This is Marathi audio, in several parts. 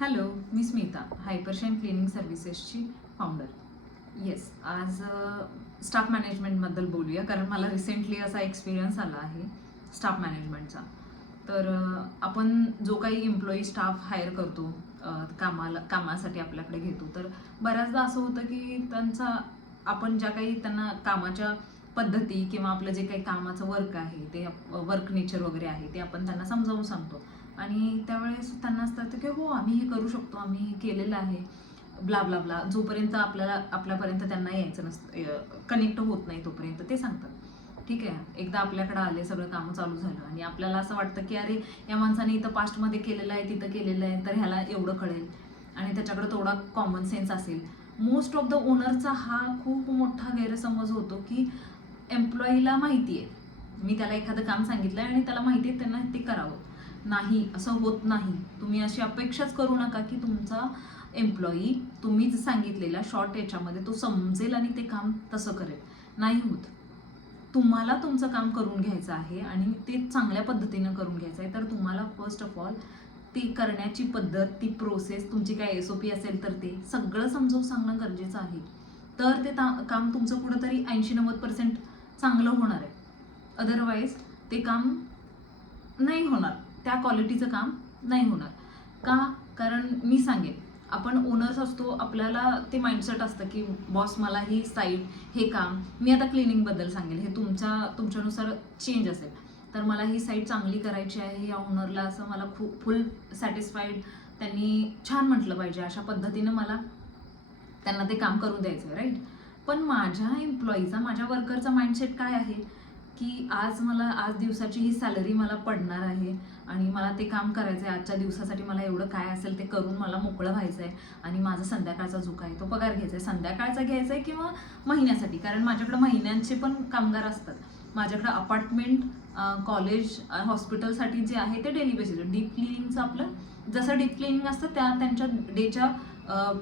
हॅलो, मी स्मिता, हायपरशाईन क्लिनिंग सर्व्हिसेसची फाउंडर. येस, आज स्टाफ मॅनेजमेंटबद्दल बोलूया, कारण मला रिसेंटली असा एक्सपिरियन्स आला आहे स्टाफ मॅनेजमेंटचा. तर आपण जो काही एम्प्लॉई स्टाफ हायर करतो, कामासाठी आपल्याकडे घेतो, तर बऱ्याचदा असं होतं की आपण ज्या काही त्यांना कामाच्या पद्धती किंवा आपलं जे काही कामाचं वर्क आहे, ते वर्क नेचर वगैरे आहे, ते आपण त्यांना समजावून सांगतो. आणि त्यावेळेस त्यांना असतं की हो, आम्ही हे करू शकतो, आम्ही हे केलेलं आहे, ब्ला ब्ला ब्ला. जोपर्यंत आपल्यापर्यंत त्यांना यायचं नसतं, कनेक्ट होत नाही तोपर्यंत ते सांगतात. ठीक आहे, एकदा आपल्याकडे आले, सगळं काम चालू झालं आणि आपल्याला असं वाटतं की अरे, या माणसाने इथं पास्टमध्ये केलेलं आहे, तिथं केलेलं आहे, तर ह्याला एवढं कळेल आणि त्याच्याकडे थोडा कॉमन सेन्स असेल. मोस्ट ऑफ द ओनरचा हा खूप मोठा गैरसमज होतो की एम्प्लॉईला माहिती आहे, मी त्याला एखादं काम सांगितलं आहे आणि त्याला माहिती आहे त्यांना ते करावं. नाही, असं होत नाही. तुम्ही अशी अपेक्षाच करू नका की तुमचा एम्प्लॉई तुम्ही सांगितलेल्या शॉर्ट याच्यामध्ये तो समजेल आणि ते काम तसं करेल. नाही होत. तुम्हाला तुमचं काम करून घ्यायचं आहे आणि ते चांगल्या पद्धतीनं करून घ्यायचं आहे, तर तुम्हाला फर्स्ट ऑफ ऑल ती करण्याची पद्धत, ती प्रोसेस, तुमची काय SOP असेल तर ते सगळं समजावून सांगणं गरजेचं आहे. तर ते काम तुमचं कुठंतरी 80-90% चांगलं होणार आहे. अदरवाईज ते काम नाही होणार, त्या क्वालिटीचं काम नाही होणार. का? कारण मी सांगेन, आपण ओनर्स असतो, आपल्याला ते माइंडसेट असतं की बॉस मला ही साईट, हे काम, मी आता क्लिनिंगबद्दल सांगेल, हे तुमच्यानुसार चेंज असेल. तर मला ही साईट चांगली करायची आहे, या ओनरला असं मला खूप फुल सॅटिस्फाईड त्यांनी छान म्हटलं पाहिजे, अशा पद्धतीनं मला त्यांना ते काम करून द्यायचं आहे, राईट? पण माझ्या एम्प्लॉईचा, माझ्या वर्करचा माइंडसेट काय आहे की आज दिवसाची ही सॅलरी मला पडणार आहे आणि मला ते काम करायचं आहे, आजच्या दिवसासाठी मला एवढं काय असेल ते करून मला मोकळं व्हायचं आहे आणि माझा संध्याकाळचा जो काय तो पगार घ्यायचा आहे, संध्याकाळचा घ्यायचा आहे किंवा महिन्यासाठी, कारण माझ्याकडे महिन्यांचे पण कामगार असतात. माझ्याकडे अपार्टमेंट, कॉलेज, हॉस्पिटलसाठी जे आहे ते डेली बेसिस, डीप क्लिनिंगचं आपलं जसं डीप क्लिनिंग असतं त्यांच्या डेच्या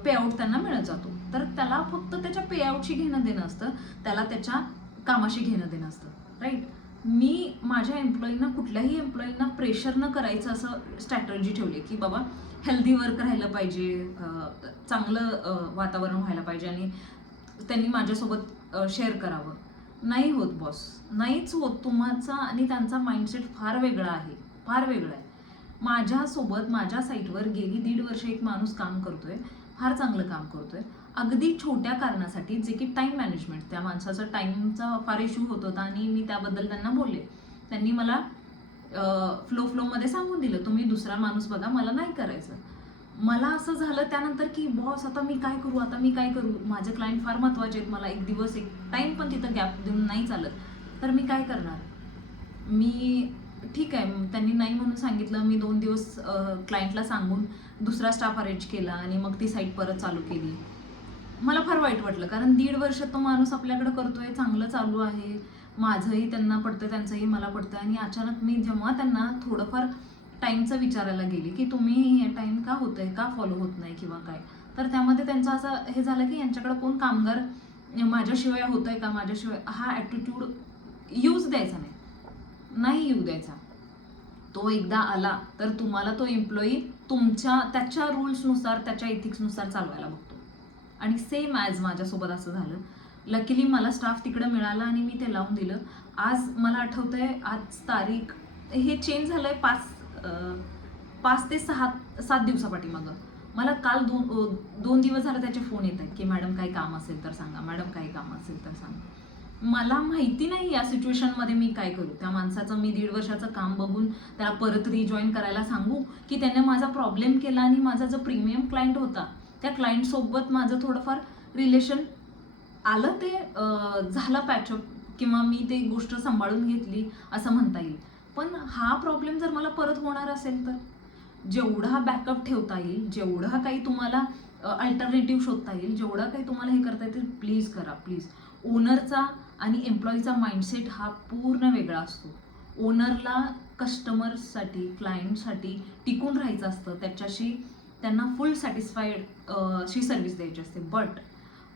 पेआउट त्यांना मिळत जातो. तर त्याला फक्त त्याच्या पेआउटशी घेणं देणं असतं, त्याला त्याच्या कामाशी घेणं देणं असतं, राईट? मी माझ्या एम्प्लॉईंना, कुठल्याही एम्प्लॉईंना प्रेशर न करायचं असं स्ट्रॅटर्जी ठेवली की बाबा हेल्दी वर्क राहिलं पाहिजे, चांगलं वातावरण व्हायला पाहिजे आणि त्यांनी माझ्यासोबत शेअर करावं. नाही होत बॉस, नाहीच होत. तुमचा आणि त्यांचा माइंडसेट फार वेगळा आहे, फार वेगळा आहे. माझ्यासोबत माझ्या साईटवर गेली 1.5 वर्ष एक माणूस काम करतोय, फार चांगलं काम करतोय, अगदी छोट्या कारणासाठी, जे की टाईम मॅनेजमेंट, त्या माणसाचा टाईमचा फार इश्यू होत होता आणि मी त्याबद्दल त्यांना बोलले. त्यांनी मला फ्लोमध्ये सांगून दिलं, तुम्ही दुसरा माणूस बघा, मला नाही करायचं. मला असं झालं त्यानंतर की बॉस, आता मी काय करू, आता मी काय करू, माझे क्लायंट फार महत्त्वाचे आहेत, मला एक दिवस एक टाईम पण तिथं गॅप देऊन नाही चालत, तर मी काय करणार? मी ठीक आहे, त्यांनी नाही म्हणून सांगितलं, मी 2 दिवस क्लायंटला सांगून दुसरा स्टाफ अरेंज केला आणि मग ती साईट परत चालू केली. मला फार वाईट वाटलं, कारण 1.5 वर्ष तो माणूस आपल्याकडे करतोय, चांगलं चालू आहे, माझंही त्यांना पडतं, त्यांचंही मला पडतं आणि अचानक मी जेव्हा त्यांना थोडंफार टाईमचं विचारायला गेली की तुम्ही हे टाईम का होतंय, का फॉलो होत नाही किंवा काय, तर त्यामध्ये त्यांचं असं हे झालं की यांच्याकडे कोण कामगार माझ्याशिवाय होतंय का, माझ्याशिवाय, हा ॲटिट्यूड यूज द्यायचा नाही येऊ द्यायचा. तो एकदा आला तर तुम्हाला तो एम्प्लॉई त्याच्या रूल्सनुसार, त्याच्या इथिक्सनुसार चालवायला बघतो. आणि सेम ॲज माझ्यासोबत असं झालं. लकीली मला स्टाफ तिकडं मिळाला आणि मी ते लावून दिलं. आज मला आठवतंय, आज तारीख, हे चेंज झालंय 5 ते 7 दिवसापाठीमागं. मला काल 2 दिवस झाले त्याचे फोन येत आहेत की मॅडम काही काम असेल तर सांगा, मॅडम काही काम असेल तर सांगा. मला माहिती नाही या सिच्युएशनमध्ये मी काय करू. त्या माणसाचं मी 1.5 वर्षाचं काम बघून त्याला परत रिजॉईन करायला सांगू की त्याने माझा प्रॉब्लेम केला आणि माझा जो प्रीमियम क्लायंट होता, त्या क्लायंटसोबत माझं थोडंफार रिलेशन आलं, ते झालं पॅचअप किंवा मी ते गोष्ट सांभाळून घेतली असं म्हणता येईल. पण हा प्रॉब्लेम जर मला परत होणार असेल तर जेवढा बॅकअप ठेवता येईल, जेवढा काही तुम्हाला अल्टरनेटिव्ह शोधता येईल, जेवढा काही तुम्हाला हे करता येईल, प्लीज करा, प्लीज. ओनरचा आणि एम्प्लॉईचा माइंडसेट हा पूर्ण वेगळा असतो. ओनरला कस्टमर्ससाठी, क्लायंटसाठी टिकून राहायचं असतं, त्यांना फुल सॅटिस्फाईड अशी सर्व्हिस द्यायची असते. बट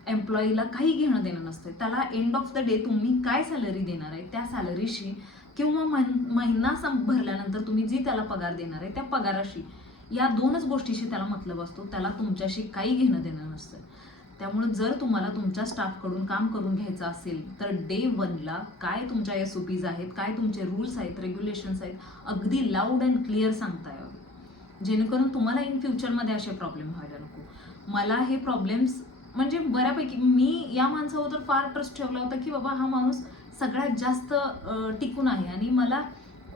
एम्प्लॉईला काही घेणं देणं नसतं. त्याला एंड ऑफ द डे तुम्ही काय सॅलरी देणार आहे, त्या सॅलरीशी किंवा महिना भरल्यानंतर तुम्ही जी त्याला पगार देणार आहे त्या पगाराशी या 2च गोष्टीशी त्याला मतलब असतो, त्याला तुमच्याशी काही घेणं देणं नसतं. त्यामुळे जर तुम्हाला तुमच्या स्टाफकडून काम करून घ्यायचं असेल तर डे 1ला काय तुमच्या SOPs आहेत, काय तुमचे रूल्स आहेत, रेग्युलेशन्स आहेत, अगदी लाऊड अँड क्लिअर सांगता यावं, जेणेकरून तुम्हाला इन फ्युचरमध्ये असे प्रॉब्लेम व्हायला नको. मला हे प्रॉब्लेम्स म्हणजे बऱ्यापैकी मी या माणसावर तर फार ट्रस्ट ठेवला होता की बाबा हा माणूस सगळ्यात जास्त टिकून आहे आणि मला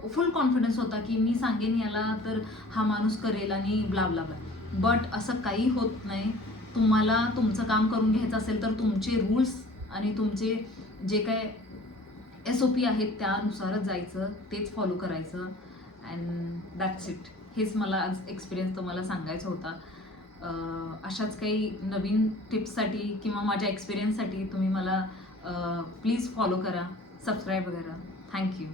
फुल कॉन्फिडन्स होता की मी सांगेन याला तर हा माणूस करेल आणि ब्ला ब्ला ब्ला. बट असं काही होत नाही. तुम्हाला तुमचं काम करून घ्यायचं असेल तर तुमचे रूल्स आणि तुमचे जे काय SOP आहेत त्यानुसारच जायचं, तेच फॉलो करायचं अँड दॅट्स इट. हेच मला आज एक्सपिरियन्स तुम्हाला सांगायचा होता. अशाच काही नवीन टिप्ससाठी किंवा माझ्या एक्सपिरियन्ससाठी तुम्ही मला प्लीज फॉलो करा, सबस्क्राईब करा. थँक्यू.